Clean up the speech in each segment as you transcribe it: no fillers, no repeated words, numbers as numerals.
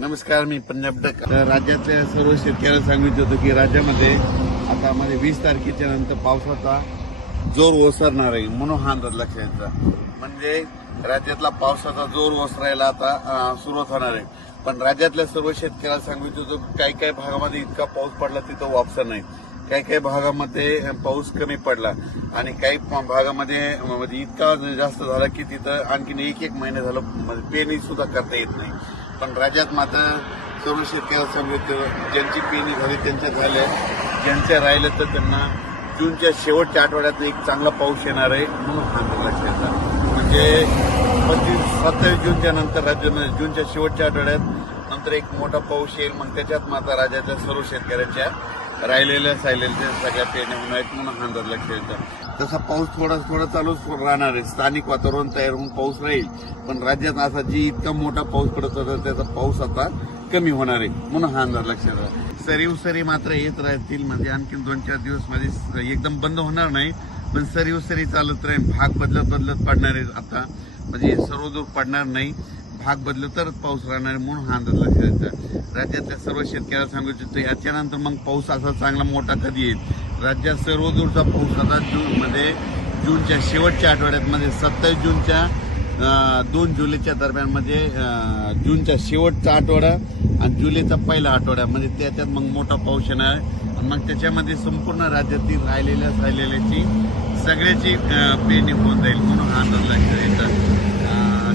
नमस्कार, मी पंजाब डक. राज्यातल्या सर्व शेतकऱ्यांना सांगितलं होतं की राज्यामध्ये आता मध्ये 20 तारखेच्या नंतर पावसाचा जोर ओसरणार आहे, म्हणून हा अंदाज लक्षात घ्यायचा. म्हणजे राज्यातला पावसाचा जोर ओसरायला आता सुरुवात होणार आहे. पण राज्यातल्या सर्व शेतकऱ्यांना सांगितलं होतं काही काही भागामध्ये इतका पाऊस पडला तिथं वापसा नाही, काही काही भागामध्ये पाऊस कमी पडला आणि काही भागामध्ये म्हणजे इतका जास्त झाला की तिथं आणखीन एक महिना झालं म्हणजे पेरणी सुद्धा करता येत नाही. पण राज्यात मात्र सर्व शेतकऱ्यांना सांगितलं ज्यांची पेरणी झाली त्यांच्या झाल्या, ज्यांच्या राहिलं तर त्यांना जूनच्या शेवटच्या आठवड्यात एक चांगला पाऊस येणार आहे, म्हणून हा अंदाज लक्षात घ्यायचा. म्हणजे 27 जूनच्या नंतर राज्यात जूनच्या शेवटच्या आठवड्यात नंतर एक मोठा पाऊस येईल. मग त्याच्यात मात्र राज्यातल्या सर्व शेतकऱ्यांच्या राहिलेल्या सगळ्या पेरण्या होणार आहेत, म्हणून हा अंदाज लक्षात घ्यायचा. तसा पाऊस थोडा चालूच राहणार आहे. स्थानिक वातावरण तयार होऊन पाऊस राहील, पण राज्यात असा जी इतका मोठा पाऊस पडत होता त्याचा पाऊस आता कमी होणार आहे, म्हणून हा अंदाज लक्षात घ्या. सरी मात्र येत राहतील. म्हणजे आणखी 2-4 दिवस मध्ये एकदम बंद होणार नाही, पण सरी चालत राहील. भाग बदलत पडणार आहे आता, म्हणजे सर्वदूर पडणार नाही, भाग बदलत तरच पाऊस राहणार आहे, म्हणून हा अंदाज लक्षात घ्यायचा. राज्यातल्या सर्व शेतकऱ्यांना सांगू इच्छितो याच्यानंतर मग पाऊस असा चांगला मोठा कधी येईल. राज्यात सर्वदूरचा पाऊस आता जूनच्या शेवटच्या आठवड्यात म्हणजे 27 जूनच्या 2 जुलैच्या दरम्यान, म्हणजे जूनचा शेवटचा आठवडा आणि जुलैचा पहिला आठवडा, म्हणजे त्याच्यात मग मोठा पाऊस येणार आहे. आणि मग त्याच्यामध्ये संपूर्ण राज्यातील राहिलेल्याची सगळ्याची पेरणी होऊन जाईल, म्हणून हा अंदाज लक्षात घ्यायचा.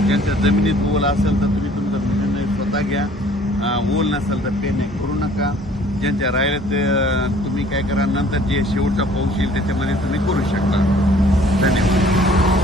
ज्यांच्या जमिनीत ओल असेल तर तुम्ही तुमचा निर्णय स्वतः घ्या, ओल नसेल तर पेरणी करू नका. ज्यांच्या राहिले ते तुम्ही काय करा, नंतर जे शेवटचा पाऊस येईल त्याच्यामध्ये तुम्ही करू शकता. धन्यवाद.